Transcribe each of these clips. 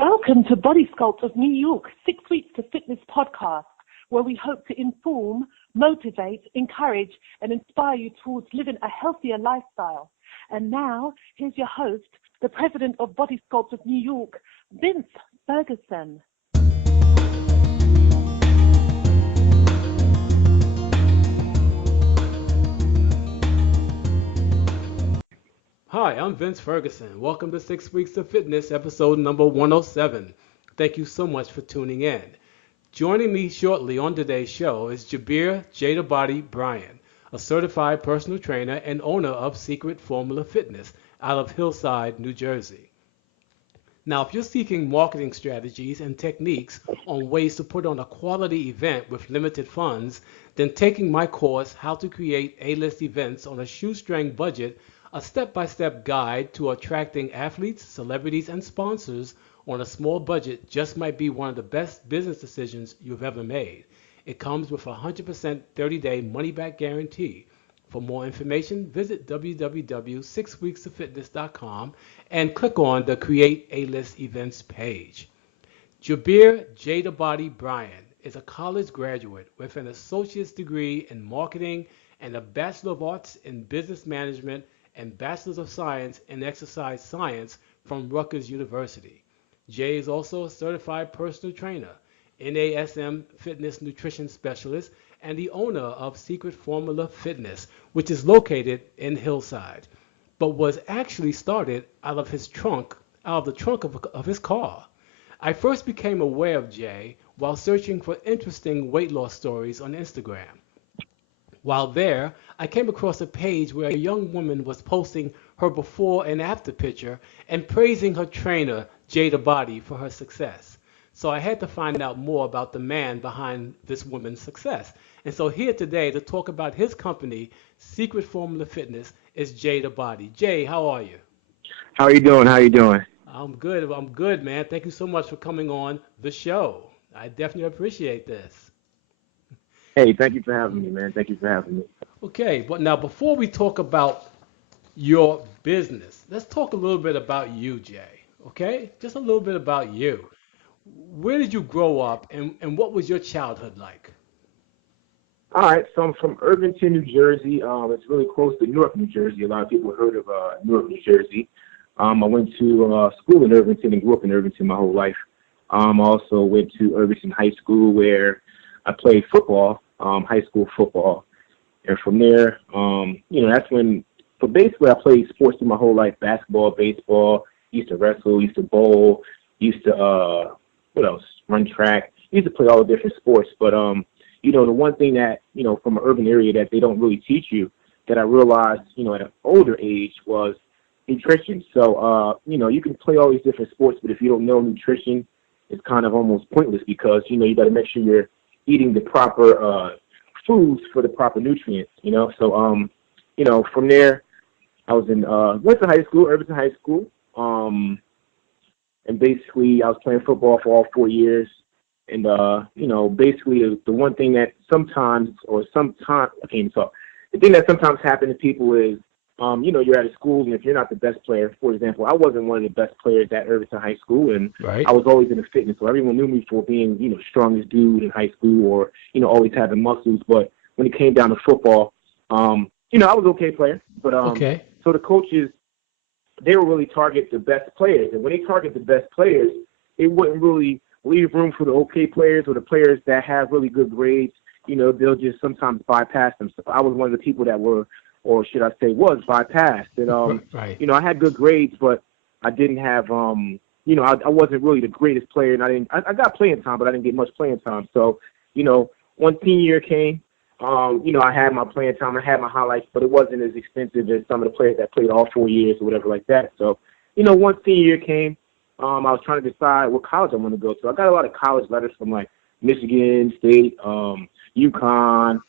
Welcome to Body Sculpt of New York, 6 Weeks to Fitness podcast, where we hope to inform, motivate, encourage, and inspire you towards living a healthier lifestyle. And now, here's your host, the president of Body Sculpt of New York, Vince Ferguson. Hi, I'm Vince Ferguson. Welcome to 6 Weeks of Fitness, episode number 107. Thank you so much for tuning in. Joining me shortly on today's show is Jabir, JayTheBody, Bryan, a certified personal trainer and owner of Secret Formula Fitness out of Hillside, New Jersey. Now, if you're seeking marketing strategies and techniques on ways to put on a quality event with limited funds, then taking my course, How to Create A-List Events on a Shoestring Budget, a step-by-step guide to attracting athletes, celebrities, and sponsors on a small budget just might be one of the best business decisions you've ever made. It comes with a 100% 30-day money-back guarantee. For more information, visit www.6weeksoffitness.com and click on the Create A-List Events page. Jabir JayTheBody Bryan is a college graduate with an associate's degree in marketing and a Bachelor of Arts in Business Management and Bachelor's of Science in Exercise Science from Rutgers University. Jay is also a certified personal trainer, NASM Fitness Nutrition Specialist, and the owner of Secret Formula Fitness, which is located in Hillside, but was actually started out of the trunk of his car. I first became aware of Jay while searching for interesting weight loss stories on Instagram. While there, I came across a page where a young woman was posting her before and after picture and praising her trainer, JayTheBody, for her success. So I had to find out more about the man behind this woman's success. And so here today to talk about his company, Secret Formula Fitness, is JayTheBody. Jay, how are you? How are you doing? I'm good, man. Thank you so much for coming on the show. I definitely appreciate this. Hey, thank you for having me, man. Thank you for having me. Okay, but now before we talk about your business, let's talk a little bit about you, Jay. Okay? Just a little bit about you. Where did you grow up and what was your childhood like? All right, so I'm from Irvington, New Jersey. It's really close to Newark, New Jersey. A lot of people heard of Newark, New Jersey. I went to school in Irvington and grew up in Irvington my whole life. I also went to Irvington High School where I played football, high school football. And from there, that's when, but basically I played sports through my whole life, basketball, baseball, used to wrestle, used to bowl, used to, run track, used to play all the different sports. But, the one thing that, from an urban area that they don't really teach you that I realized, at an older age was nutrition. So, you can play all these different sports, but if you don't know nutrition, it's kind of almost pointless because, you got to make sure you're eating the proper foods for the proper nutrients, So, from there, I was went to high school, Irvington High School, and basically I was playing football for all 4 years. And, basically the one thing that the thing that sometimes happens to people is, you're at a school, and if you're not the best player, for example, I wasn't one of the best players at Irvington High School, and right. I was always into fitness, so everyone knew me for being, strongest dude in high school or, always having muscles. But when it came down to football, I was an okay player. But okay. So the coaches, they would really target the best players, and when they target the best players, it wouldn't really leave room for the okay players or the players that have really good grades. They'll just sometimes bypass them. So I was one of the people that were, or should I say was bypassed. And, right. I had good grades, but I didn't have, I wasn't really the greatest player, and I got playing time, but I didn't get much playing time. So, one senior year came, I had my playing time, I had my highlights, but it wasn't as extensive as some of the players that played all 4 years or whatever like that. So, one senior year came, I was trying to decide what college I want to go to. I got a lot of college letters from like Michigan State, UConn,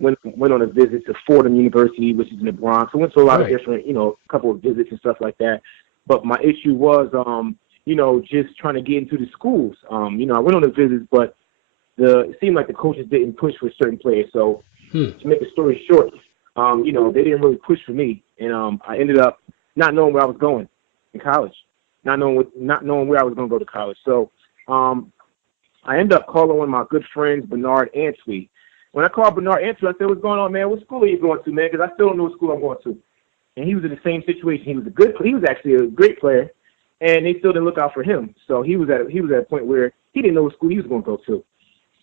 went on a visit to Fordham University, which is in the Bronx. I went to a lot of different, couple of visits and stuff like that. But my issue was, just trying to get into the schools. I went on the visits, but it seemed like the coaches didn't push for certain players. So to make the story short, they didn't really push for me. And I ended up not knowing where I was going in college. not knowing where I was going to go to college. So I ended up calling one of my good friends, Bernard Antwi. When I called Bernard Antwi, I said, "What's going on, man? What school are you going to, man? Because I still don't know what school I'm going to." And he was in the same situation. He was actually a great player, and they still didn't look out for him. So he was at a point where he didn't know what school he was going to go to.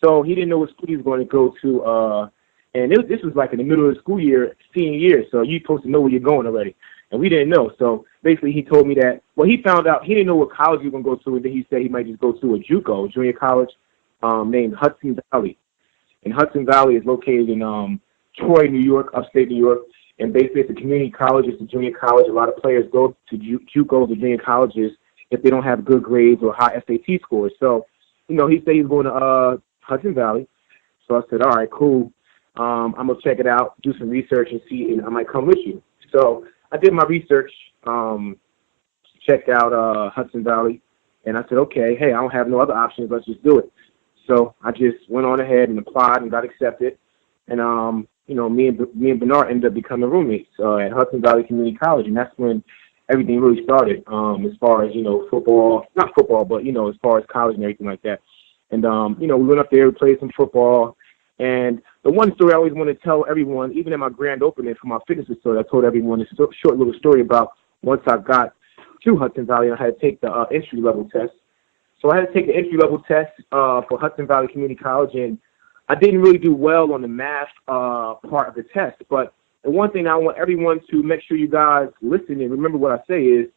So he didn't know what school he was going to go to. And this was like in the middle of the school year, senior year. So you're supposed to know where you're going already. And we didn't know. So basically he told me that, well, he found out he didn't know what college he was going to go to. And then he said he might just go to a JUCO, junior college, named Hudson Valley. And Hudson Valley is located in Troy, New York, upstate New York. And basically it's a community college. It's a junior college. A lot of players go to JUCOs or junior colleges if they don't have good grades or high SAT scores. So, he said he's going to Hudson Valley. So I said, all right, cool. I'm going to check it out, do some research and see, and I might come with you. So I did my research, checked out Hudson Valley, and I said, okay, hey, I don't have no other options. Let's just do it. So I just went on ahead and applied and got accepted. And, me and Bernard ended up becoming roommates at Hudson Valley Community College, and that's when everything really started as far as, football, not football, but, as far as college and everything like that. And, we went up there, we played some football. And the one story I always want to tell everyone, even at my grand opening for my fitness facility, I told everyone this short little story about once I got to Hudson Valley, I had to take the entry-level test. So I had to take the entry-level test for Hudson Valley Community College, and I didn't really do well on the math part of the test. But the one thing I want everyone to make sure you guys listen and remember what I say is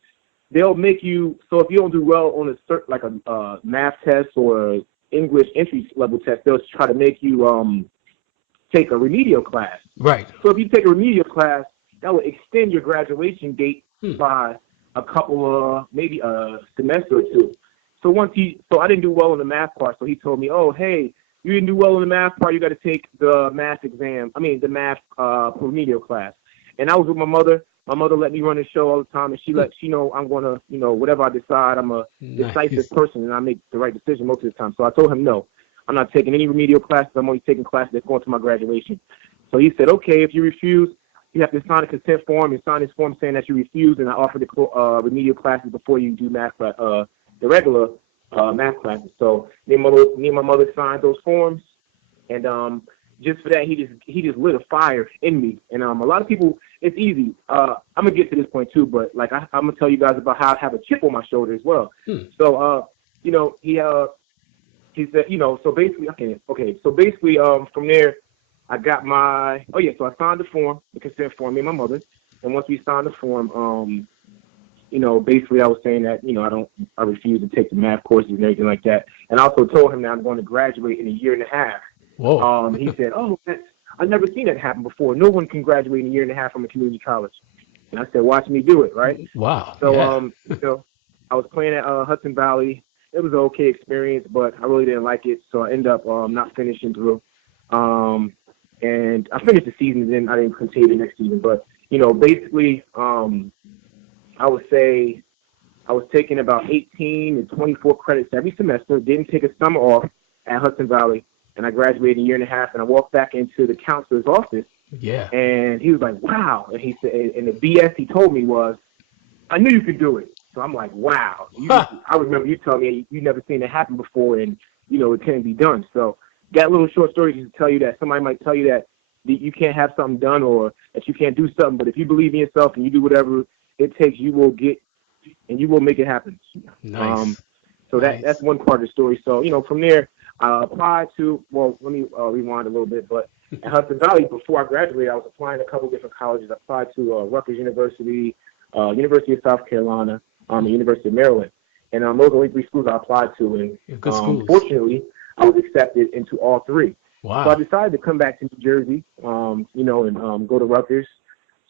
they'll make you, so if you don't do well on a math test or English entry-level test, they'll try to make you take a remedial class. Right. So if you take a remedial class, that will extend your graduation date by a couple of, maybe a semester or two. So so I didn't do well in the math part, so he told me, oh, hey, you didn't do well in the math part, you got to take the math math remedial class. And I was with my mother. My mother let me run the show all the time, and she know I'm going to, whatever I decide, I'm a decisive person, and I make the right decision most of the time. So I told him, no, I'm not taking any remedial classes. I'm only taking classes that's going to my graduation. So he said, okay, if you refuse, you have to sign a consent form and sign this form saying that you refuse, and I offer the remedial classes before you do the regular math classes. So me and my mother signed those forms, and just for that, he just lit a fire in me. And a lot of people, it's easy. I'm gonna get to this point too, but like I'm gonna tell you guys about how I have a chip on my shoulder as well. So he said, so basically, so basically, from there, I got so I signed the consent form, me and my mother. And once we signed the form, basically I was saying that, I refuse to take the math courses and everything like that. And I also told him that I'm going to graduate in a year and a half. Whoa. He said, oh, I've never seen that happen before. No one can graduate in a year and a half from a community college. And I said, watch me do it, right? Wow. So, yeah. I was playing at Hudson Valley. It was an okay experience, but I really didn't like it. So I ended up not finishing through. And I finished the season, and then I didn't continue the next season. But, basically, I would say I was taking about 18 to 24 credits every semester, didn't take a summer off at Hudson Valley, and I graduated in a year and a half, and I walked back into the counselor's office. Yeah. And he was like, wow. And he said, and the BS he told me was, I knew you could do it. So I'm like, wow. I remember you telling me you never seen it happen before, and, it can't be done. So that little short story just to tell you that somebody might tell you that you can't have something done or that you can't do something, but if you believe in yourself and you do whatever it takes, you will get, and you will make it happen. Nice. So that's one part of the story. So, from there, I applied to, let me rewind a little bit, but at Hudson Valley, before I graduated, I was applying to a couple different colleges. I applied to Rutgers University, University of South Carolina, the University of Maryland. And those are the only three schools I applied to. And good schools. Fortunately, I was accepted into all three. Wow. So I decided to come back to New Jersey, and go to Rutgers.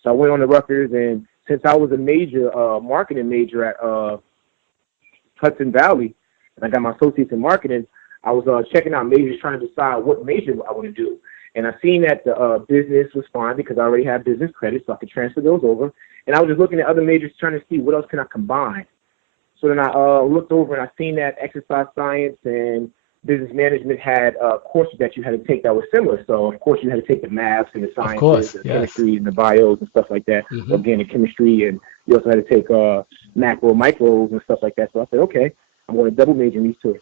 So I went on to Rutgers, and since I was a marketing major at Hudson Valley, and I got my associates in marketing, I was checking out majors trying to decide what major I want to do. And I seen that the business was fine because I already had business credits, so I could transfer those over. And I was just looking at other majors trying to see what else can I combine. So then I looked over and I seen that exercise science and business management had courses that you had to take that were similar. So, of course, you had to take the maths and the Of sciences, course, the yes. chemistry and the bios and stuff like that, organic chemistry, and you also had to take macro, micros and stuff like that. So I said, okay, I'm going to double major in these two.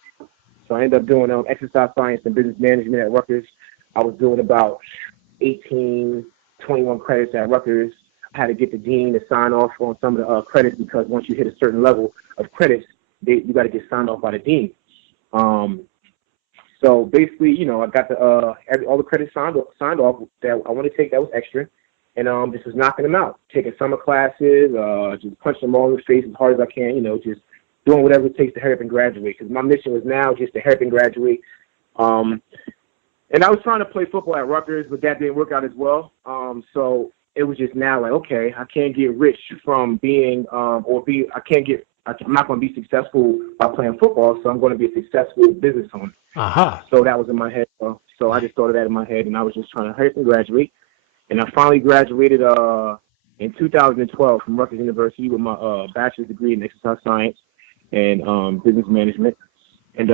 So I ended up doing exercise science and business management at Rutgers. I was doing about 18, 21 credits at Rutgers. I had to get the dean to sign off on some of the credits because once you hit a certain level of credits, you got to get signed off by the dean. So basically, you know, I got all the credits signed off that I want to take that was extra, and just was knocking them out, taking summer classes, just punching them all in the face as hard as I can, you know, just doing whatever it takes to hurry up and graduate. Because my mission was now just to hurry up and graduate. And I was trying to play football at Rutgers, but that didn't work out as well. So it was just now like, okay, I can't get rich from being I'm not going to be successful by playing football, so I'm going to be a successful business owner. So that was in my head. So I just thought of that in my head, and I was just trying to hurry up and graduate. And I finally graduated in 2012 from Rutgers University with my bachelor's degree in exercise science and business management. And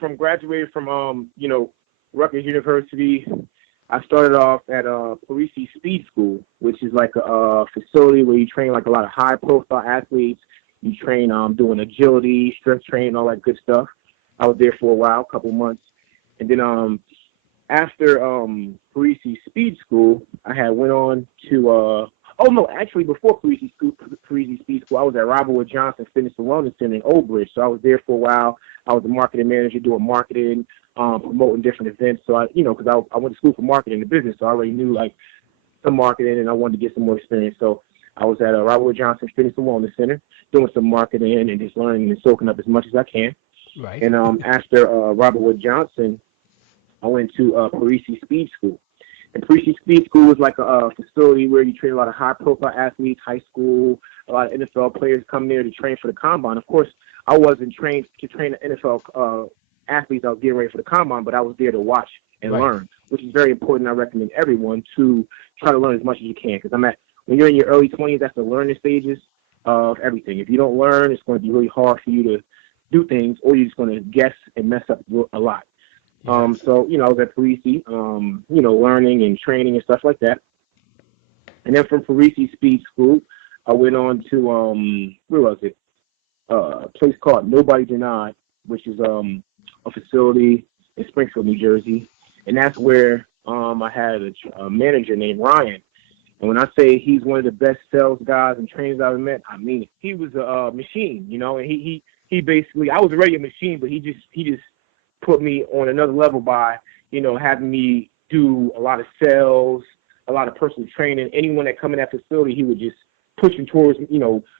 from graduating from, you know, Rutgers University, I started off at Parisi Speed School, which is like a facility where you train like a lot of high-profile athletes. You train doing agility, strength training, all that good stuff. I was there for a while, a couple months. And then after Parisi Speed School, I had went on to before Parisi Speed School, I was at Robert Wood Johnson Fitness and Wellness Center in Old Bridge. So I was there for a while. I was a marketing manager doing marketing, promoting different events. So because I went to school for marketing and business, so I already knew like some marketing, and I wanted to get some more experience. So I was at Robert Wood Johnson Fitness and Wellness Center doing some marketing and just learning and soaking up as much as I can. Right. And after Robert Wood Johnson, I went to Parisi Speed School. And Parisi Speed School is like a facility where you train a lot of high-profile athletes, high school, a lot of NFL players come there to train for the combine. Of course, I wasn't trained to train the NFL athletes. I was getting ready for the combine, but I was there to watch and learn, which is very important. I recommend everyone to try to learn as much as you can, because when you're in your early 20s, that's the learning stages of everything. If you don't learn, it's going to be really hard for you to do things, or you're just going to guess and mess up a lot. So, I was at Parisi, learning and training and stuff like that. And then from Parisi Speed School, I went on to, where was it? A place called Nobody Denied, which is a facility in Springfield, New Jersey. And that's where I had a manager named Bryan. And when I say he's one of the best sales guys and trainers I've ever met, I mean it. He was a machine, and he basically, I was already a machine, but he just put me on another level by, having me do a lot of sales, a lot of personal training. Anyone that come in that facility, he would just push me towards,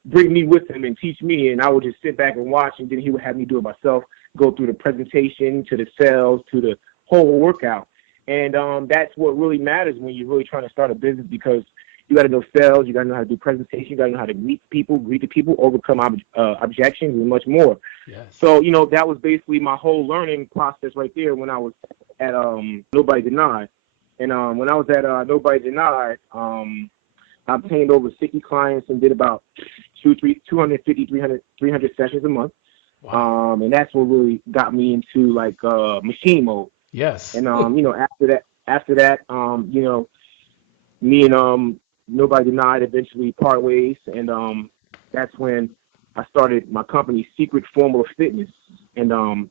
bring me with him and teach me, and I would just sit back and watch, and then he would have me do it myself, go through the presentation, to the sales, to the whole workout. And that's what really matters when you're really trying to start a business, because you got to know sales, you got to know how to do presentation, you got to know how to greet the people, overcome objections, and much more. Yes. So, that was basically my whole learning process right there when I was at Nobody Denied. And when I was at Nobody Denied, I obtained over 60 clients and did about 250, 300 sessions a month. Wow. And that's what really got me into like machine mode. Yes. And after that, me and Nobody Denied eventually part ways, and that's when I started my company, Secret Formula Fitness. And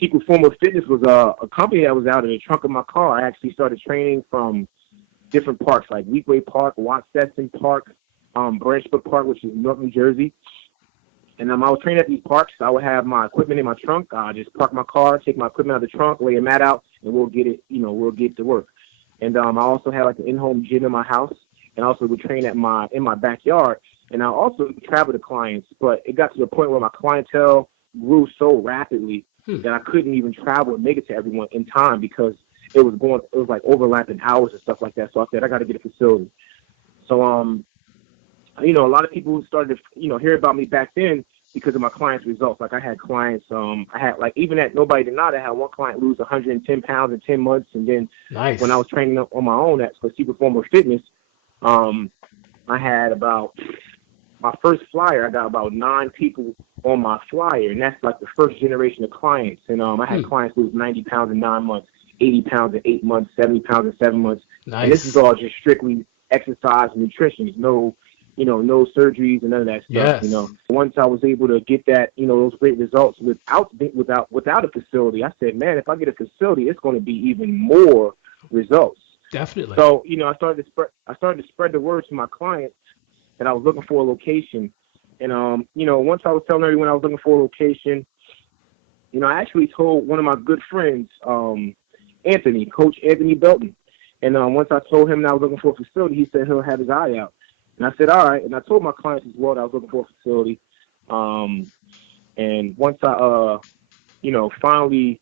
Secret Formula Fitness was a company that was out in the trunk of my car. I actually started training from different parks, like Weequahic Park, Watson Park, Branchburg Park, which is North New Jersey. And I was training at these parks. I would have my equipment in my trunk. I just park my car, take my equipment out of the trunk, lay a mat out, and we'll get to work. And I also had like an in-home gym in my house, and also would train in my backyard. And I also travel to clients, but it got to the point where my clientele grew so rapidly that I couldn't even travel and make it to everyone in time, because it was like overlapping hours and stuff like that. So I said, I got to get a facility. So, a lot of people started to, hear about me back then because of my clients' results. Like I had clients, I had like, even at Nobody Denied, I had one client lose 110 pounds in 10 months. And then when I was training on my own at Secret Formula Fitness, I had about my first flyer, I got about 9 people on my flyer, and that's like the first generation of clients. And I had clients lose 90 pounds in 9 months, 80 pounds in 8 months, 70 pounds in 7 months. Nice. And this is all just strictly exercise and nutrition. There's no, no surgeries and none of that stuff. Yes. Once I was able to get that, those great results without a facility, I said, man, if I get a facility, it's going to be even more results. Definitely. So, I started to spread the word to my clients that I was looking for a location. And, once I was telling everyone I was looking for a location, I actually told one of my good friends, Anthony, Coach Anthony Belton. And once I told him that I was looking for a facility, he said he'll have his eye out. And I said, all right. And I told my clients as well that I was looking for a facility. And once I, finally,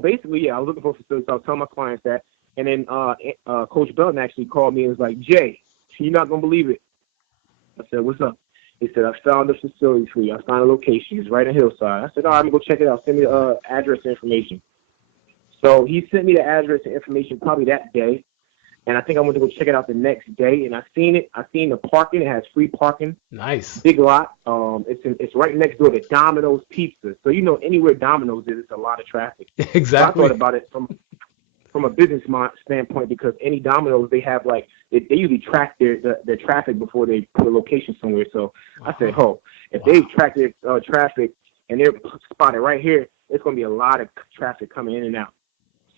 basically, I was looking for a facility. So I was telling my clients that. And then Coach Belton actually called me and was like, Jay, you're not going to believe it. I said, what's up? He said, I found a facility for you. I found a location. It's right in Hillside. I said, all right, I'm going to go check it out. Send me the address and information. So he sent me the address and information probably that day. And I think I went to go check it out the next day. And I seen it. I seen the parking. It has free parking. Nice. Big lot. It's right next door to Domino's Pizza. So, anywhere Domino's is, it's a lot of traffic. Exactly. So I thought about it from a business standpoint, because any Domino's, they have they usually track their traffic before they put a location somewhere. So I said, if they track their traffic and they're spotted right here, it's going to be a lot of traffic coming in and out.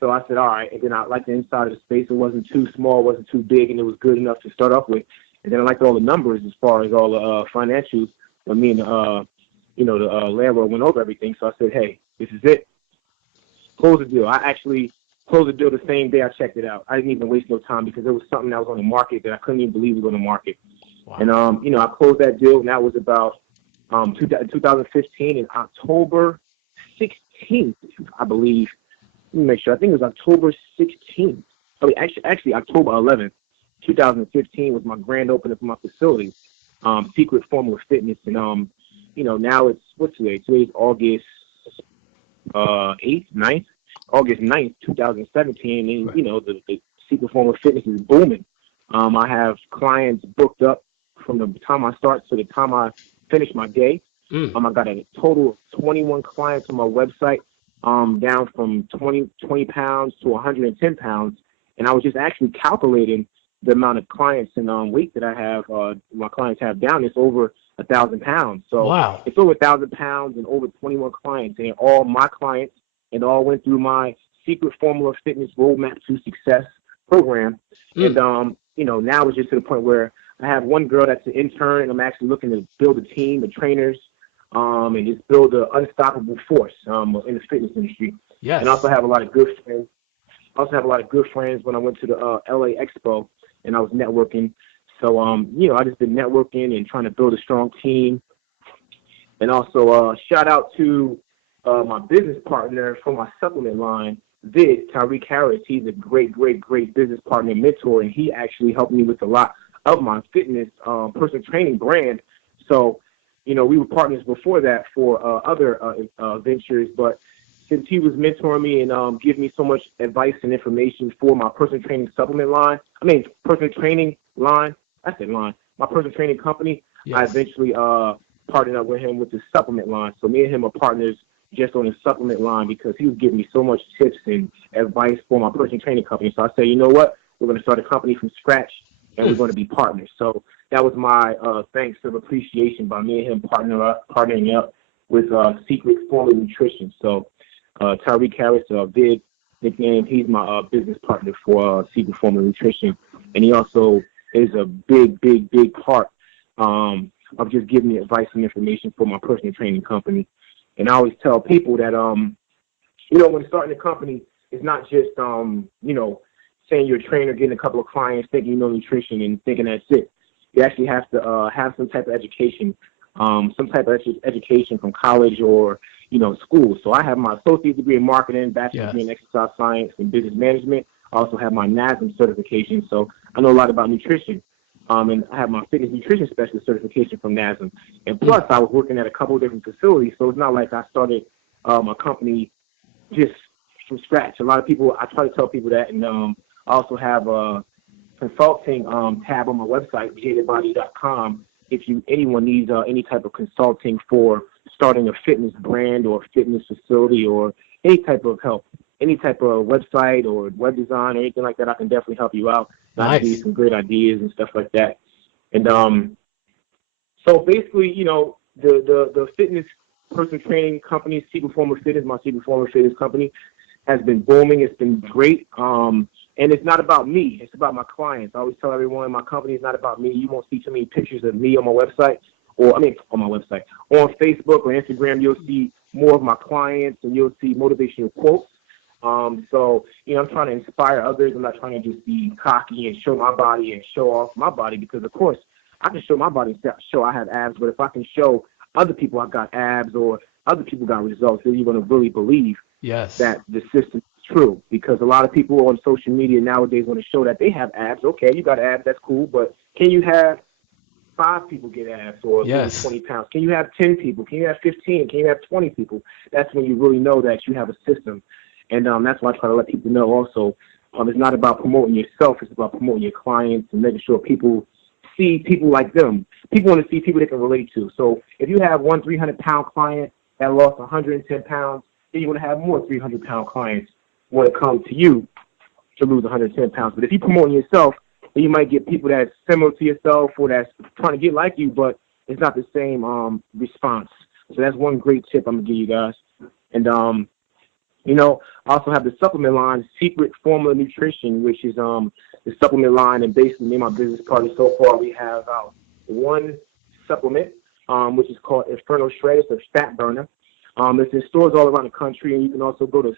So I said, all right. And then I liked the inside of the space. It wasn't too small, it wasn't too big, and it was good enough to start off with. And then I liked all the numbers as far as all the financials. When me and the landlord went over everything. So I said, hey, this is it. Close the deal. I actually closed the deal the same day I checked it out. I didn't even waste no time because it was something that was on the market that I couldn't even believe was on the market. Wow. And, I closed that deal, and that was about 2015 in October 16th, I believe. Let me make sure. I think it was October 16th. I mean, actually October 11th, 2015 was my grand opening for my facility, Secret Formula Fitness. And, now it's, what's today? Today's August 8th, 9th? August 9th, 2017, and, right. The Secret Formula Fitness is booming. I have clients booked up from the time I start to the time I finish my day. I got a total of 21 clients on my website, down from 20 pounds to 110 pounds. And I was just actually calculating the amount of clients and weight that I have, my clients have down. It's over 1,000 pounds. So wow. It's over 1,000 pounds and over 21 clients, and all my clients, and all went through my Secret Formula Fitness Roadmap to Success program. And, now it's just to the point where I have one girl that's an intern, and I'm actually looking to build a team of trainers, and just build an unstoppable force in the fitness industry. Yes. And I also have a lot of good friends. When I went to the LA Expo and I was networking. So, I just been networking and trying to build a strong team. And also shout out to my business partner for my supplement line, Tyreek Harris. He's a great, great, great business partner and mentor, and he actually helped me with a lot of my fitness personal training brand. So, we were partners before that for other ventures, but since he was mentoring me and giving me so much advice and information for my personal training supplement line, personal training line, my personal training company, yes. I eventually partnered up with him with the supplement line. So me and him are partners just on the supplement line because he was giving me so much tips and advice for my personal training company. So I said, you know what? We're going to start a company from scratch, and we're going to be partners. So that was my thanks of appreciation by me and him partnering up with Secret Formula Nutrition. So Tyreek Harris, big nickname, he's my business partner for Secret Formula Nutrition. And he also is a big, big, big part of just giving me advice and information for my personal training company. And I always tell people that, when starting a company, it's not just, saying you're a trainer, getting a couple of clients, thinking you know nutrition and thinking that's it. You actually have to have some type of education, from college or, school. So I have my associate degree in marketing, bachelor's degree in exercise science and business management. I also have my NASM certification. So I know a lot about nutrition. And I have my fitness nutrition specialist certification from NASM. And plus, I was working at a couple of different facilities, so it's not like I started a company just from scratch. A lot of people, I try to tell people that, and I also have a consulting tab on my website, JayTheBody.com, anyone needs any type of consulting for starting a fitness brand or fitness facility or any type of help, any type of website or web design or anything like that, I can definitely help you out. I can give you some great ideas and stuff like that. And so basically, the fitness personal training company, Secret Former Fitness, my Secret Former Fitness company, has been booming. It's been great. And it's not about me. It's about my clients. I always tell everyone my company is not about me. You won't see too many pictures of me on my website, on my website. On Facebook or Instagram, you'll see more of my clients and you'll see motivational quotes. So, I'm trying to inspire others. I'm not trying to just be cocky and show my body and show off my body because, of course, I can show my body and show I have abs, but if I can show other people I got abs or other people got results, then you're going to really believe that the system is true. Because a lot of people on social media nowadays want to show that they have abs. Okay, you got abs, that's cool, but can you have 5 people get abs or 20 pounds? Can you have 10 people? Can you have 15? Can you have 20 people? That's when you really know that you have a system. And that's why I try to let people know also, it's not about promoting yourself, it's about promoting your clients and making sure people see people like them. People want to see people they can relate to. So if you have one 300-pound client that lost 110 pounds, then you want to have more 300-pound clients when it comes to you to lose 110 pounds. But if you're promoting yourself, then you might get people that's similar to yourself or that's trying to get like you, but it's not the same response. So that's one great tip I'm going to give you guys. And, I also have the supplement line, Secret Formula Nutrition, which is the supplement line. And basically, me and my business partner, so far, we have one supplement, which is called Inferno Shred. It's a fat burner. It's in stores all around the country, and you can also go to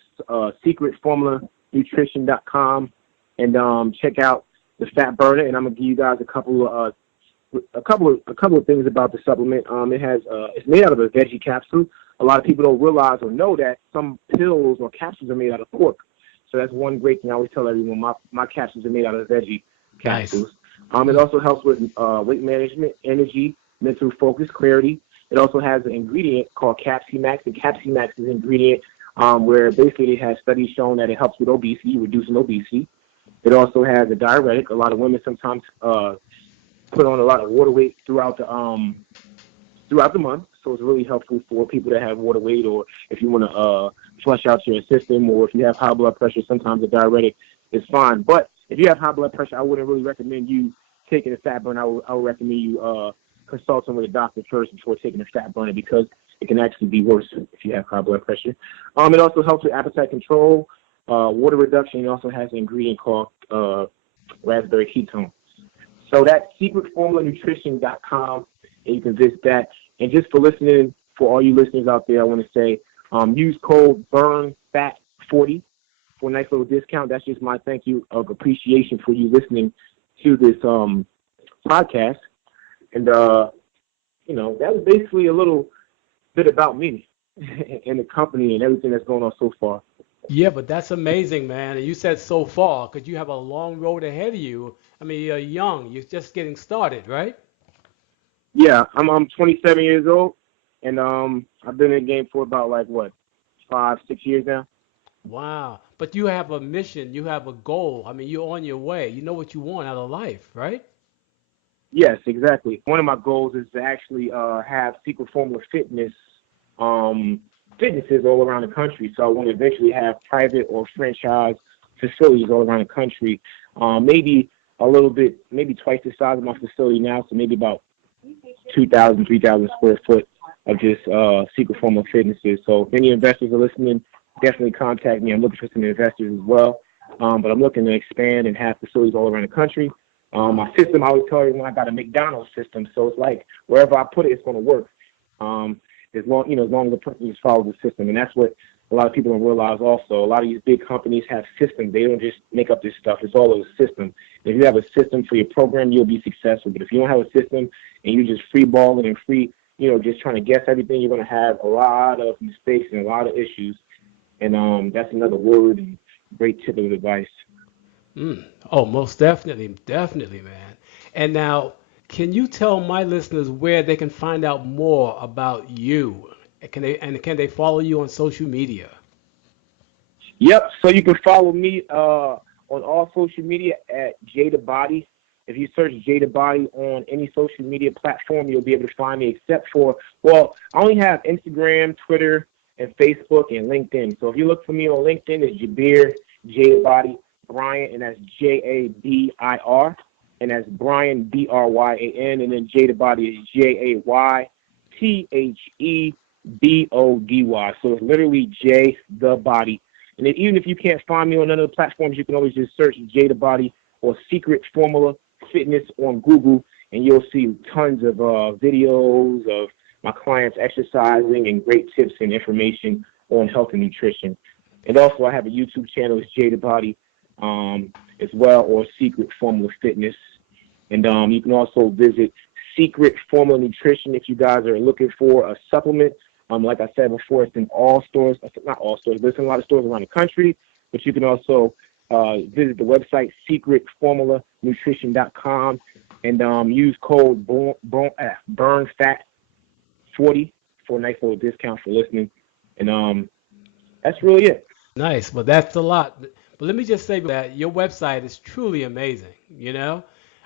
secretformulanutrition.com and check out the fat burner. And I'm gonna give you guys a couple of things about the supplement. It's made out of a veggie capsule. A lot of people don't realize or know that some pills or capsules are made out of pork. So that's one great thing I always tell everyone. My capsules are made out of veggie capsules. Nice. It also helps with weight management, energy, mental focus, clarity. It also has an ingredient called CapsiMax. And CapsiMax is an ingredient where basically it has studies showing that it helps with obesity, reducing obesity. It also has a diuretic. A lot of women sometimes put on a lot of water weight throughout the month. So it's really helpful for people that have water weight, or if you want to flush out your system, or if you have high blood pressure, sometimes a diuretic is fine. But if you have high blood pressure, I wouldn't really recommend you taking a fat burner. I would recommend you consulting with a doctor first before taking a fat burner, because it can actually be worse if you have high blood pressure. It also helps with appetite control, water reduction. It also has an ingredient called raspberry ketone. So that's secretformulanutrition.com, and you can visit that. And just for all you listeners out there, I want to say, use code BURNFAT40 for a nice little discount. That's just my thank you of appreciation for you listening to this podcast. And, that was basically a little bit about me and the company and everything that's going on so far. Yeah, but that's amazing, man. And you said so far because you have a long road ahead of you. I mean, you're young. You're just getting started, right? Yeah, I'm 27 years old, and I've been in the game for about 5-6 years now. Wow. But you have a mission. You have a goal. I mean, you're on your way. You know what you want out of life, right? Yes, exactly. One of my goals is to actually have Secret Formula Fitness fitnesses all around the country. So I want to eventually have private or franchise facilities all around the country. Maybe a little bit, maybe twice the size of my facility now, so maybe about 2,000, 3,000 square foot of just Secret Formula Fitnesses. So if any investors are listening, definitely contact me. I'm looking for some investors as well. But I'm looking to expand and have facilities all around the country. My system, I always tell everyone I got a McDonald's system. So it's like wherever I put it, it's going to work. As long as the person just follows the system. And that's what a lot of people don't realize also. A lot of these big companies have systems. They don't just make up this stuff. It's all a system. If you have a system for your program, you'll be successful. But if you don't have a system and you're just free balling and free, just trying to guess everything, you're going to have a lot of mistakes and a lot of issues. And that's another word and great tip of advice. Oh, most definitely. Definitely, man. And now, can you tell my listeners where they can find out more about you? Can they follow you on social media? Yep. So you can follow me on all social media at JayTheBody. If you search JayTheBody on any social media platform, you'll be able to find me except for, well, I only have Instagram, Twitter, and Facebook and LinkedIn. So if you look for me on LinkedIn, it's Jabir, JayTheBody, Bryan, and that's Jabir, and that's Bryan, Bryan, and then JayTheBody is JayTheBody. So it's literally JayTheBody. And then even if you can't find me on none of the platforms, you can always just search JayTheBody or Secret Formula Fitness on Google, and you'll see tons of videos of my clients exercising and great tips and information on health and nutrition. And also I have a YouTube channel, it's JayTheBody as well, or Secret Formula Fitness. And you can also visit Secret Formula Nutrition if you guys are looking for a supplement. Like I said before, it's in all stores, not all stores, but it's in a lot of stores around the country. But you can also visit the website secretformulanutrition.com and use code BURNFAT40 for a nice little discount for listening. And that's really it. Nice. Well, that's a lot. But let me just say that your website is truly amazing.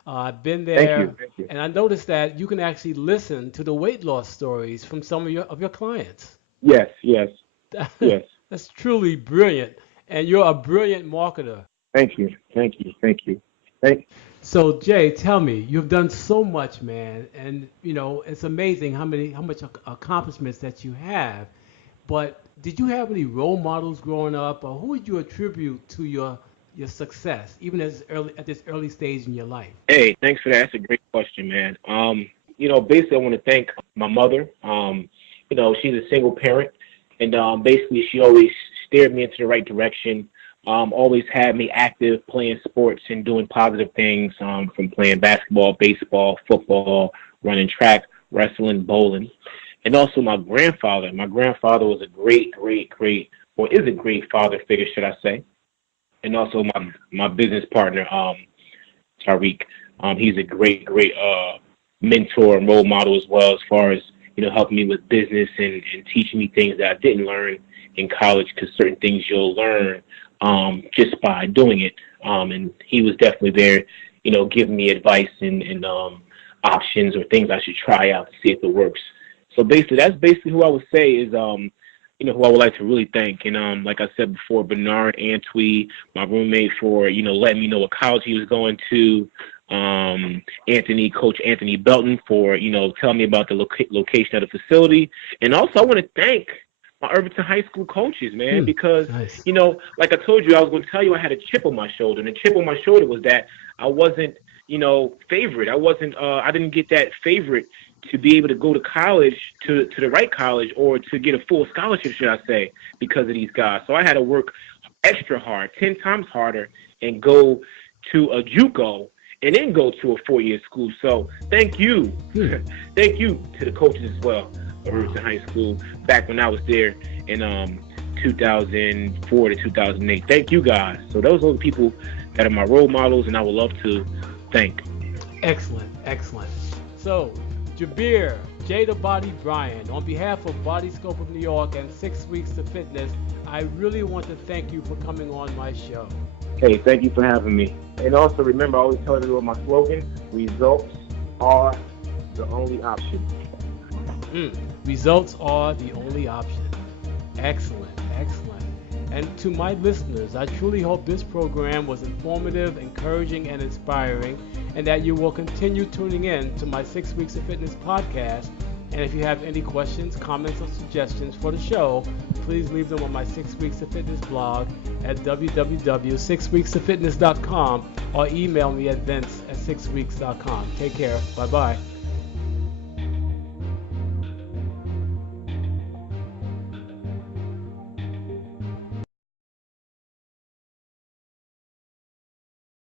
I've been there, Thank you. and I noticed that you can actually listen to the weight loss stories from some of your clients. Yes. That's truly brilliant, and you're a brilliant marketer. Thank you. So Jay, tell me, you've done so much, man, and it's amazing how much accomplishments that you have. But did you have any role models growing up, or who would you attribute to your success, even at this early stage in your life? Hey, thanks for that. That's a great question, man. Basically, I want to thank my mother. She's a single parent, and basically, she always steered me into the right direction. Always had me active, playing sports and doing positive things, from playing basketball, baseball, football, running track, wrestling, bowling. And also my grandfather. My grandfather was a great father figure, should I say. And also my business partner, Tariq. He's a great mentor and role model as well, as far as, helping me with business and teaching me things that I didn't learn in college, because certain things you'll learn just by doing it. And he was definitely there, giving me advice and options or things I should try out to see if it works. So that's who I would say is, who I would like to really thank. And like I said before, Bernard Antwi, my roommate, for, letting me know what college he was going to. Coach Anthony Belton, for, telling me about the location of the facility. And also I want to thank my Irvington High School coaches, man, because, nice. Like I told you, I was going to tell you I had a chip on my shoulder. And the chip on my shoulder was that I wasn't, favorite. I didn't get that favorite to be able to go to college, to the right college, or to get a full scholarship, should I say, because of these guys. So I had to work extra hard, 10 times harder, and go to a JUCO and then go to a 4-year school. So thank you. Thank you to the coaches as well of Irvington High School back when I was there in 2004 to 2008. Thank you guys. So those are the people that are my role models, and I would love to thank. Excellent. So, Jabir, JayTheBody Bryan, on behalf of Body Scope of New York and 6 Weeks to Fitness, I really want to thank you for coming on my show. Hey, thank you for having me. And also remember, I always tell everyone my slogan: results are the only option. Results are the only option. Excellent. And to my listeners, I truly hope this program was informative, encouraging, and inspiring, and that you will continue tuning in to my 6 Weeks of Fitness podcast. And if you have any questions, comments, or suggestions for the show, please leave them on my 6 Weeks of Fitness blog at www.6weeksoffitness.com or email me at vince@6weeks.com. Take care. Bye-bye.